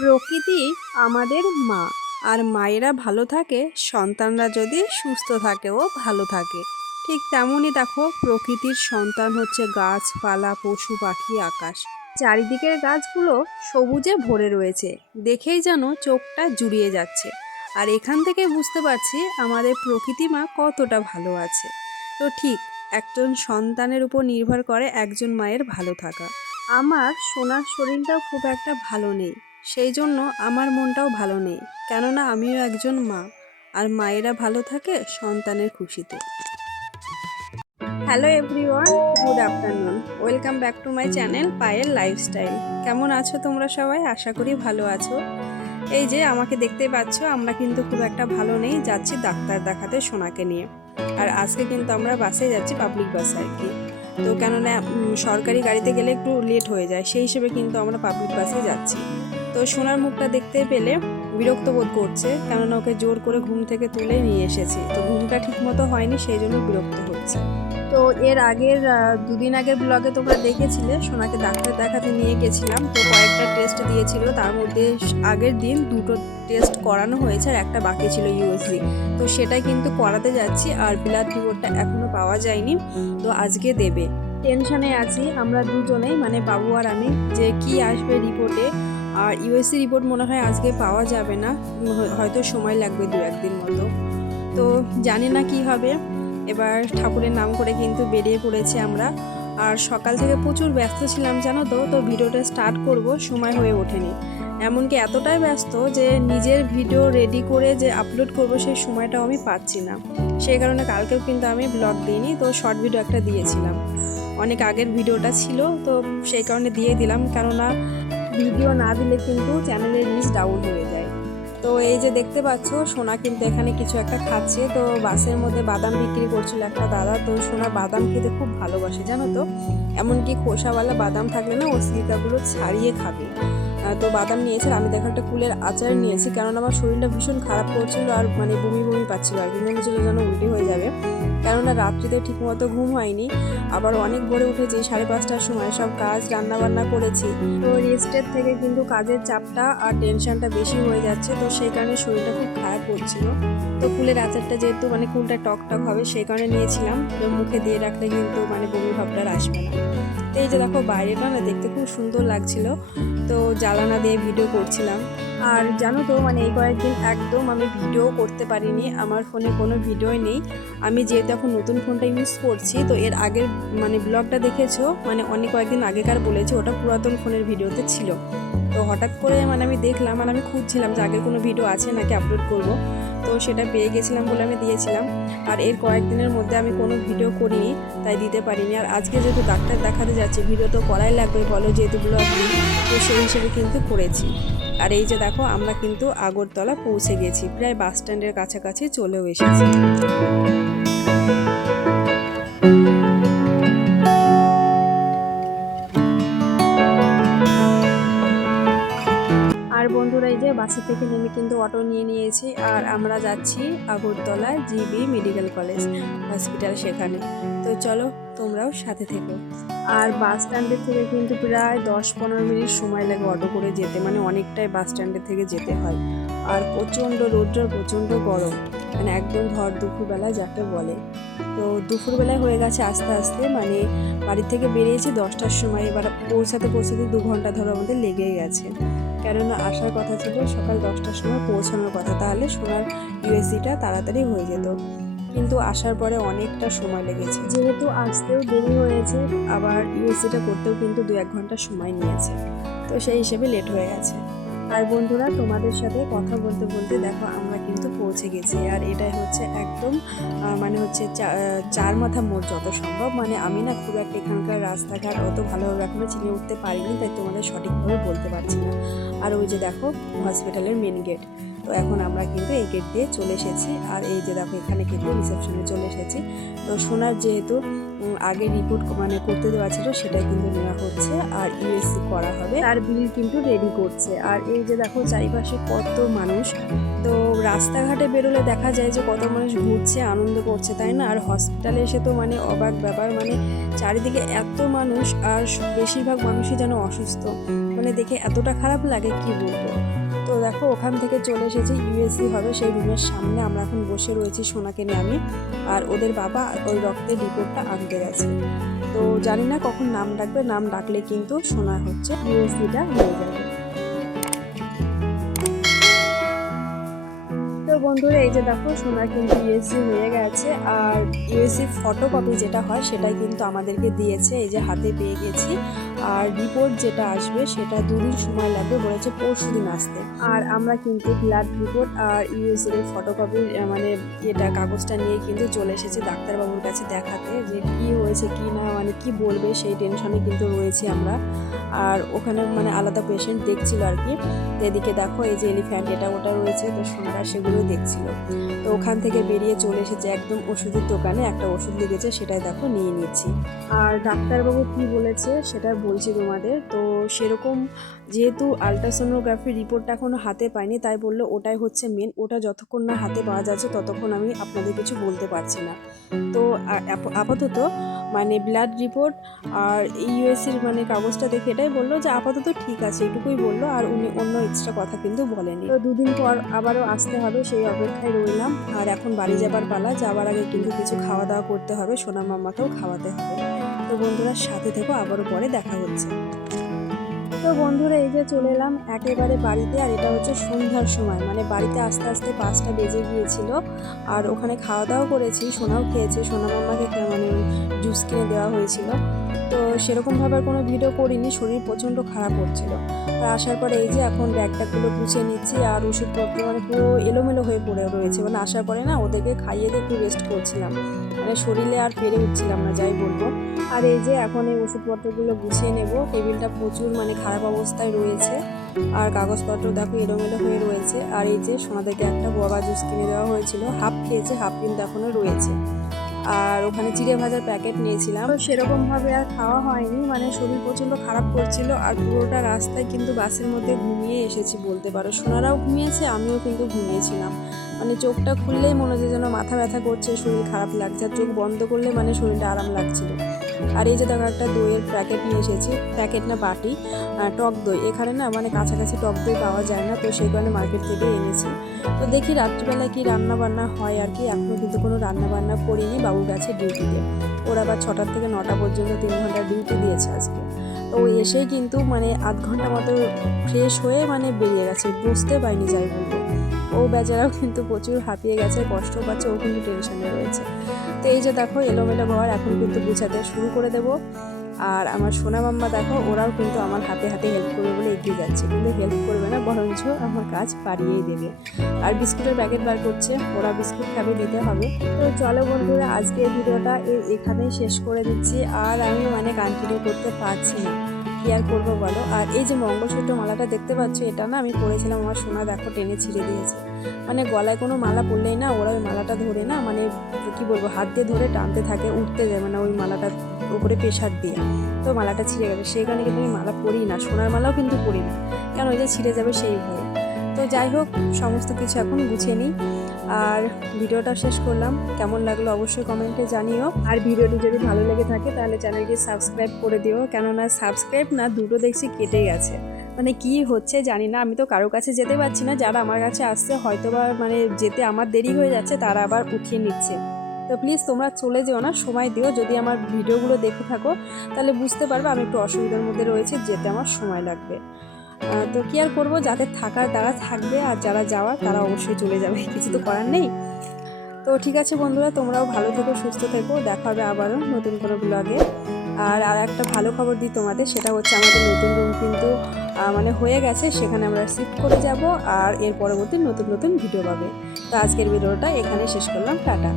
প্রকৃতি আমাদের মা। আর মায়েরা ভালো থাকে, সন্তানরা যদি সুস্থ থাকে, ও ভালো থাকে। ঠিক তেমনই দেখো, প্রকৃতির সন্তান হচ্ছে গাছপালা, পশু পাখি, আকাশ। চারিদিকের গাছগুলো সবুজে ভরে রয়েছে। দেখেই যেন চোখটা জুড়িয়ে যাচ্ছে। আর এখান থেকে বুঝতে পারছি আমাদের প্রকৃতি মা কতটা ভালো আছে। তো ঠিক, একজন সন্তানের উপর নির্ভর করে একজন মায়ের ভালো থাকা। আমার সোনার শরীরটাও খুব একটা ভালো নেই। সেই জন্য আমার মনটাও ভালো নেই। কেননা আমিও একজন মা, আর মায়েরা ভালো থাকে সন্তানের খুশিতে। Hello everyone, good afternoon. Welcome back to my channel Payel lifestyle. কেমন আছো তোমরা সবাই? আশা করি ভালো আছো। এই যে আমাকে দেখতেই পাচ্ছ, আমরা কিন্তু খুব একটা ভালো নেই, যাচ্ছি ডাক্তার দেখাতে সোনাকে নিয়ে। আর আজকে কিন্তু আমরা বাসে যাচ্ছি পাবলিক বাসে আর কি। তো কেননা সরকারি গাড়িতে গেলে একটু লেট হয়ে যায়, সেই হিসেবে কিন্তু আমরা পাবলিক বাসে যাচ্ছি। তো সোনার মুখটা দেখতে পেলে বিরক্ত বোধ করছে, কেননা ওকে জোর করে ঘুম থেকে তুলে নিয়ে এসেছি। তো ঘুমটা ঠিক মতো হয়নি, সেই জন্য বিরক্ত হচ্ছে। তো এর আগের দুদিন আগের ব্লগে তোমরা দেখেছিলে, সোনাকে ডাক্তার দেখাতে নিয়ে গেছিলাম। তো কয়েকটা টেস্ট দিয়েছিল, তার মধ্যে আগের দিন দুটো টেস্ট করানো হয়েছে আর একটা বাকি ছিল ইউএসজি তো সেটা কিন্তু করাতে যাচ্ছি, আর ব্লাড রিপোর্টটা এখনও পাওয়া যায়নি, তো আজকে দেবে। টেনশনে আছি, আমরা দুজনেই মানে বাবু আর আমি, যে কি আসবে রিপোর্টে আর ইউএসসি রিপোর্ট মনে হয় আজকে পাওয়া যাবে না। হয়তো সময় লাগবে দু একদিন মতো। তো জানি না কি হবে। এবার ঠাকুরের নাম করে কিন্তু বেরিয়ে পড়েছি আমরা। আর সকাল থেকে প্রচুর ব্যস্ত ছিলাম, জানো তো? তো ভিডিওটা স্টার্ট করব, সময় হয়ে ওঠেনি। এমনকি এতটাই ব্যস্ত যে নিজের ভিডিও রেডি করে যে আপলোড করব সেই সময়টাও আমি পাচ্ছি না। সেই কারণে কালকেও কিন্তু আমি ব্লগ দিইনি, তো শর্ট ভিডিও একটা দিয়েছিলাম। অনেক আগের ভিডিওটা ছিল, তো সেই কারণে দিয়ে দিলাম। কেননা ভিডিও না দিলে কিন্তু চ্যানেলের রিচ ডাউন হয়ে যায়। তো এই যে দেখতে পাচ্ছ, সোনা কিন্তু এখানে কিছু একটা খাচ্ছে। তো বাসের মধ্যে বাদাম বিক্রি করছিল একটা দাদা। তো সোনা বাদাম খেতে খুব ভালোবাসে, জানো তো? এমনকি খোসাওয়ালা বাদাম থাকলে না সিলিকাগুলো ছাড়িয়ে খাবে। তো বাদাম নিয়েছে আমি দেখো একটা কুলের আচার নিয়েছি কারণ আমার শরীরটা ভীষণ খারাপ করছিল আর মানে বমি বমি পাচ্ছিল আর কি, মনে হচ্ছিল যেন উল্টি হয়ে যাবে। কেননা রাত্রিতে ঠিকমতো ঘুম হয়নি, আবার অনেক ভোরে উঠেছি সাড়ে পাঁচটার সময় সব কাজ রান্না বান্না করেছি। তো রেস্টের থেকে কিন্তু কাজের চাপটা আর টেনশনটা বেশি হয়ে যাচ্ছে, তো সেই কারণে শরীরটা খুব খারাপ করছিল। তো কুলের আচারটা যেহেতু মানে কুলটা টক টক হবে, সেই কারণে নিয়েছিলাম, তো মুখে দিয়ে রাখলে কিন্তু মানে বমি ভাবটা আসবে না। তো এই যে দেখো বাইরেটা না দেখতে খুব সুন্দর লাগছিল। তো জ্বালানা দিয়ে ভিডিও করছিলাম। আর জানো তো মানে এই কয়েকদিন একদম আমি ভিডিও করতে পারিনি। আমার ফোনে কোনো ভিডিও নেই। আমি যেহেতু এখন নতুন ফোনটা ইউজ করছি, তো এর আগের মানে ব্লগটা দেখেছ? মানে অনেক কয়েকদিন আগেকার বলেছি, ওটা পুরাতন ফোনের ভিডিওতে ছিল। তো হঠাৎ করে মানে আমি দেখলাম মানে আমি খুঁজছিলাম যে আগের কোনো ভিডিও আছে নাকি আপলোড করব। তো সেটা পেয়ে গেছিলাম বলে আমি দিয়েছিলাম। আর এর কয়েকদিনের মধ্যে আমি কোনো ভিডিও করিনি, তাই দিতে পারিনি। আর আজকে যেহেতু ডাক্তার দেখাতে যাচ্ছি, ভিডিও তো করাই লাগবে, বলো যেহেতু ব্লগ তো সেই হিসেবে কিন্তু করেছি। আর এই যে দেখো, আমরা কিন্তু আগরতলা পৌঁছে গেছি, প্রায় বাস স্ট্যান্ডের কাছাকাছি চলেও এসেছি। বন্ধুরা, এই যে বাসে থেকে নেমে কিন্তু অটো নিয়ে নিয়েছি আর আমরা যাচ্ছি Agartala GB medical college hospital সেখানে। তো চলো, তোমরাও সাথে থেকো। আর বাস স্ট্যান্ডের থেকে কিন্তু প্রায় দশ পনেরো মিনিট সময় লাগে অটো করে যেতে মানে অনেকটাই বাস স্ট্যান্ডের থেকে যেতে হয়। আর প্রচণ্ড রৌদ্র, প্রচণ্ড গরম মানে একদম ভর দুপুরবেলা যাকে বলে। তো দুপুরবেলায় হয়ে গেছে আস্তে আস্তে মানে বাড়ি থেকে বেরিয়েছি দশটার সময়, এবার পৌঁছাতে পৌঁছাতে দু ঘণ্টা ধরে আমাদের লেগেই গেছে কেননা আসার কথা ছিল সকাল দশটার সময় পৌঁছানোর কথা, তাহলে সোনার ইউএসিটা তাড়াতাড়ি হয়ে যেত। কিন্তু আসার পরে অনেকটা সময় লেগেছে। যেহেতু আসতেও দেরি হয়েছে, আবার ইউএসসিটা করতেও কিন্তু দু এক ঘণ্টা সময় নিয়েছে। তো সেই হিসেবে লেট হয়ে গেছে। আর বন্ধুরা, তোমাদের সাথে কথা বলতে বলতে দেখো, আমরা পৌঁছে গেছি। আর এটাই হচ্ছে একদম মানে হচ্ছে চার মাথা মোড় যত সম্ভব। মানে আমি না খুব একটা এখানকার রাস্তাঘাট অত ভালোভাবে এখনও চিনে উঠতে পারিনি, তাই তোমাদের সঠিকভাবে বলতে পারছি না। আর ওই যে দেখো হসপিটালের মেন গেট তো এখন আমরা কিন্তু এই গেট দিয়ে চলে এসেছি। আর এই যে দেখো, এখানে কিন্তু রিসেপশনে চলে এসেছি। তো সোনার যেহেতু আগে রিপোর্ট মানে করতে দেওয়া ছিল, সেটাই কিন্তু নেওয়া হচ্ছে। আর ইউএসসি করা হবে। আর বিল কিন্তু রেডি করছে। আর এই যে দেখো, চারিপাশে কত মানুষ তো রাস্তাঘাটে বেরোলে দেখা যায় যে কত মানুষ ঘুরছে, আনন্দ করছে, তাই না? আর হসপিটালে এসে তো মানে অবাক ব্যাপার মানে চারিদিকে এত মানুষ আর বেশিরভাগ মানুষই যেন অসুস্থ। মানে দেখে এতটা খারাপ লাগে, কি বলব? দেখো, ওখান থেকে চলে এসেছি ইউএসসি হবে, সেই রুমের সামনে আমরা এখন বসে রয়েছি সোনাকে নিয়ে আমি। আর ওদের বাবা ওই রক্তের রিপোর্টটা আনতে গেছে। তো জানি না কখন নাম ডাকবে, নাম ডাকলে কিন্তু সোনা হচ্ছে ইউএসসিটা হয়ে যাবে। বন্ধুরা, এই যে দেখো, সোনার কিন্তু ইউএসসি হয়ে গেছে। আর ইউএসসি ফটোকপি যেটা হয়, সেটাই কিন্তু আমাদেরকে দিয়েছে। এই যে হাতে পেয়ে গেছি। আর রিপোর্ট যেটা আসবে সেটা দুদিন সময় লাগবে বলেছে পরশু দিন আসতে। আর আমরা কিন্তু ব্লাড রিপোর্ট আর ইউএসসির এই ফটোকপির মানে এটা কাগজটা নিয়ে কিন্তু চলে এসেছি ডাক্তারবাবুর কাছে দেখাতে যে কি হয়েছে, কি না মানে কি বলবে সেই টেনশনে কিন্তু রয়েছি আমরা। আর ওখানে মানে আলাদা পেশেন্ট দেখছিল আর কি। এদিকে দেখো এই যে এলিফ্যান্ট এটা ওটা রয়েছে, তো সোনারা সেগুলো দেখছিল। তো ওখান থেকে বেরিয়ে চলে এসেছে একদম ওষুধের দোকানে, একটা ওষুধ লেগেছে সেটাই দেখো নিয়ে নিচ্ছি। আর ডাক্তারবাবু কি বলেছে সেটা বলছি তোমাদের। তো সেরকম যেহেতু আলট্রাসোনোগ্রাফির রিপোর্টটা এখনও হাতে পাইনি, তাই বলল ওটাই হচ্ছে মেন ওটা যতক্ষণ না হাতে পাওয়া যাচ্ছে, ততক্ষণ আমি আপনাদের কিছু বলতে পারছি না। তো আপাতত মানে ব্লাড রিপোর্ট আর ইউএসির মানে কাগজটা দেখে এটাই বলল যে আপাতত ঠিক আছে, এটুকুই বলল। আর উনি অন্য এক্সট্রা কথা কিন্তু বলেনি। তো দুদিন পর আবারও আসতে হবে, সেই অপেক্ষায় রইলাম। আর এখন বাড়ি যাবার পালা যাবার আগে কিন্তু কিছু খাওয়া দাওয়া করতে হবে, সোনা মাম্মাকেও খাওয়াতে হবে। তো বন্ধুরা, সাথে থেকো, আবারও পরে দেখা হচ্ছে। তো বন্ধুরা, এই যে চলে এলাম একেবারে বাড়িতে, আর এটা হচ্ছে সন্ধ্যার সময়। মানে বাড়িতে আস্তে আস্তে পাঁচটা বেজে গিয়েছিল, আর ওখানে খাওয়া দাওয়া করেছি, সোনাও খেয়েছে, সোনা মাম্মাকে মানে জুস কিনে দেওয়া হয়েছিল। তো সেরকমভাবে আর কোনো ভিডিও করিনি, শরীর প্রচণ্ড খারাপ হচ্ছিল। আর আসার পরে এই যে এখন ব্যাগটাগুলো গুছিয়ে নিচ্ছি, আর ওষুধপত্র মানে পুরো এলোমেলো হয়ে পড়ে রয়েছে। মানে আসার পরে না, ওদেরকে খাইয়ে দিয়ে একটু রেস্ট করছিলাম। মানে শরীরে আর পেরে উঠছিলাম না, যাই বলব। আর এই যে এখন এই ওষুধপত্রগুলো গুছিয়ে নেব, টেবিলটা প্রচুর মানে খারাপ অবস্থায় রয়েছে, আর কাগজপত্র দেখো এলোমেলো হয়ে রয়েছে। আর এই যে সোনাদেরকে একটা বাবা জুস কিনে দেওয়া হয়েছিল, হাফ খেয়েছে, হাফ কিন্তু এখনও রয়েছে। আর ওখানে চিড়ে ভাজার প্যাকেট নিয়েছিলাম। সেরকমভাবে আর খাওয়া হয়নি মানে শরীর প্রচণ্ড খারাপ করছিল আর পুরোটা রাস্তায় কিন্তু বাসের মধ্যে ঘুমিয়ে এসেছি বলতে পারো। সোনারাও ঘুমিয়েছে, আমিও কিন্তু ঘুমিয়েছিলাম। মানে চোখটা খুললেই মনে হচ্ছে যেন মাথা ব্যথা করছে, শরীর খারাপ লাগছে, আর চোখ বন্ধ করলে মানে শরীরটা আরাম লাগছিল। আর এই যে দেখো একটা দইয়ের প্যাকেট নিয়ে এসেছি। প্যাকেট না বাটি টক দই। এখানে না মানে কাছাকাছি টক দই পাওয়া যায় না, তো সেই কারণে মার্কেট থেকে এনেছি। তো দেখি রাত্রিবেলায় কি রান্না বান্না হয় আর কি। এখনও কিন্তু কোনো রান্না বান্না করিনি, বাবু গেছে ডিউটিতে। ওর আবার ছটার থেকে নটা পর্যন্ত তিন ঘণ্টা ডিউটি দিয়েছে আজকে। তো এসেই কিন্তু মানে আধ ঘণ্টা মতো ফ্রেশ হয়ে মানে বেরিয়ে গেছে। বুঝতে পারিনি যাই বলব। ও বেচারাও কিন্তু প্রচুর হাঁপিয়ে গেছে, কষ্ট পাচ্ছে, ও কিন্তু টেনশনে রয়েছে। তো এই যে দেখো এলোমেলো ঘর, এখন কিন্তু গুছাতে শুরু করে দেব। আর আমার সোনা মাম্মা দেখো, ওরাও কিন্তু আমার হাতে হাতে হেল্প করবে বলে এগিয়ে যাচ্ছে। কিন্তু হেল্প করবে না, বরঞ্চ আমার কাজ পারিয়েই দেবে। আর বিস্কুটের প্যাকেট বার করছে, ওরা বিস্কুট খাবে দিতে হবে। তো চলো বন্ধুরা আজকে এই ভিডিওটা এখানেই শেষ করে দিচ্ছি। আর আমি মানে কন্টিনিউ করতে পারছি না। কি আর করব বলো? আর এই যে মঙ্গলসূত্র মালাটা দেখতে পাচ্ছ, এটা না আমি পরেছিলাম আমার সোনা দেখো টেনে ছিঁড়ে দিয়েছে। মানে গলায় কোনো মালা পরলেই না ওরা ওই মালাটা ধরে না মানে কি বলব, হাত দিয়ে ধরে টানতে থাকে, উঠতে যায় মানে ওই মালাটা উপরে প্রেশার দিয়ে। তো মালাটা ছিঁড়ে গেছে সেই কারণে কিন্তু আমি মালা পরি না, সোনার মালাও কিন্তু পরি না। কেন ওই যে ছিঁড়ে যাবে সেই ভয়ে। তো যাই হোক, সমস্ত কিছু এখন গুছিয়ে নিই। আর ভিডিওটা শেষ করলাম। কেমন লাগল অবশ্যই কমেন্টে জানিও। আর ভিডিওটি যদি ভালো লেগে থাকে তাহলে চ্যানেলটি সাবস্ক্রাইব করে দিও। কেননা সাবস্ক্রাইব না, দুটো দেখছি কেটে গেছে। মানে কি হচ্ছে জানি না। আমি তো কারও কাছে যেতে পারছি না। যারা আমার কাছে আসছে হয়তো বা মানে যেতে আমার দেরি হয়ে যাচ্ছে, তারা আবার উঠিয়ে নিচ্ছে। তো প্লিজ তোমরা চলে যেও না, সময় দিও। যদি আমার ভিডিওগুলো দেখে থাকো, তাহলে বুঝতে পারবে আমি একটু অসুবিধার মধ্যে রয়েছে, যেতে আমার সময় লাগবে। তো কি আর করব? যাদের থাকার, তারা থাকবে, আর যারা যাওয়ার, তারা অবশ্যই চলে যাবে। কিছু তো করার নেই। তো ঠিক আছে বন্ধুরা, তোমরাও ভালো থেকো, সুস্থ থেকো। দেখা হবে আবারও নতুন কোনো ব্লগে আর আর একটা ভালো খবর দিই তোমাদের, সেটা হচ্ছে আমাদের নতুন রুম কিন্তু মানে হয়ে গেছে, সেখানে আমরা শিফট করে যাব আর এর পরবর্তী নতুন নতুন ভিডিও পাবে। তো আজকের ভিডিওটা এখানে শেষ করলাম, টাটা।